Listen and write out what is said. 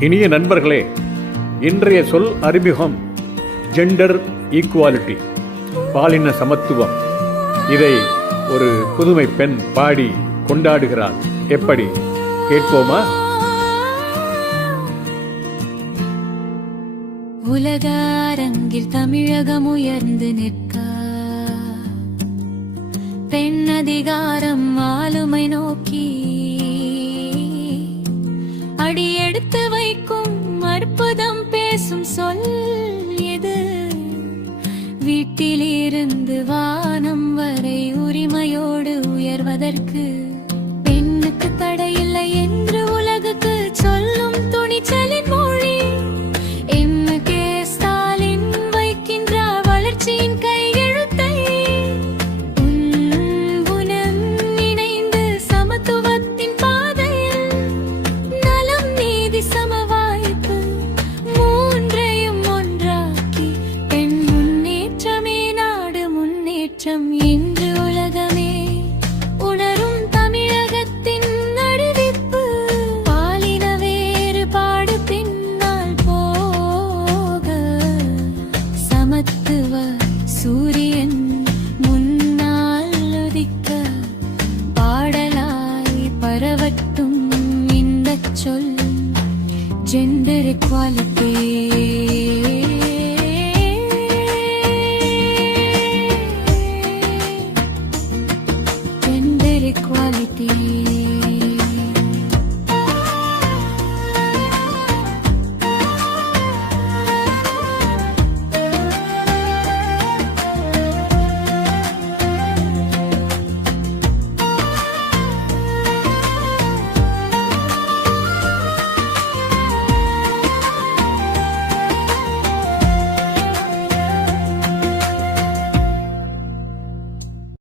இனிய நண்பர்களே, இன்றைய சொல் அறிமுகம் ஜெண்டர் ஈக்குவாலிட்டி, பாலின சமத்துவம். இதை ஒரு புதுமை பெண் பாடி கொண்டாடுகிறாள். எப்படி கேட்போமா? உலக அரங்கில் தமிழகம் உயர்ந்து நிற்க, பெண் அதிகாரம் ஆளுமை நோக்கி அடியெடுத்து வைக்கும் அற்புதம் பேசும் சொல் இது. வீட்டிலிருந்து வானம் வரை உரிமையோடு உயர்வதற்கு பெண்ணுக்கு தடையில்லை என்று உலகுக்கு சொல்லும் துணிச்சலின் மொழி. எம்.கே. ஸ்டாலின் வைக்கின்றார் வளர்ச்சியின் கையெழுத்தை. உன்னுடன் இணைந்து சமத்துவத்தின் பாதையில் நலம், நீதி, சமவாய்ப்பு மூன்றையும் ஒன்றாக்கி பெண் முன்னேற்றமே நாடு முன்னேற்றம் என்று உலகமே உணரும் தமிழகத்தின் அறிவிப்பு. பாலின வேறுபாடு பின்னால் போக, சமத்துவ சூரியன் முன்னால் உதிக்க, பாடலாய் பரவட்டும் இந்த சொல் ஜெண்டர் ஈக்குவாலிட்டி. Gender equality.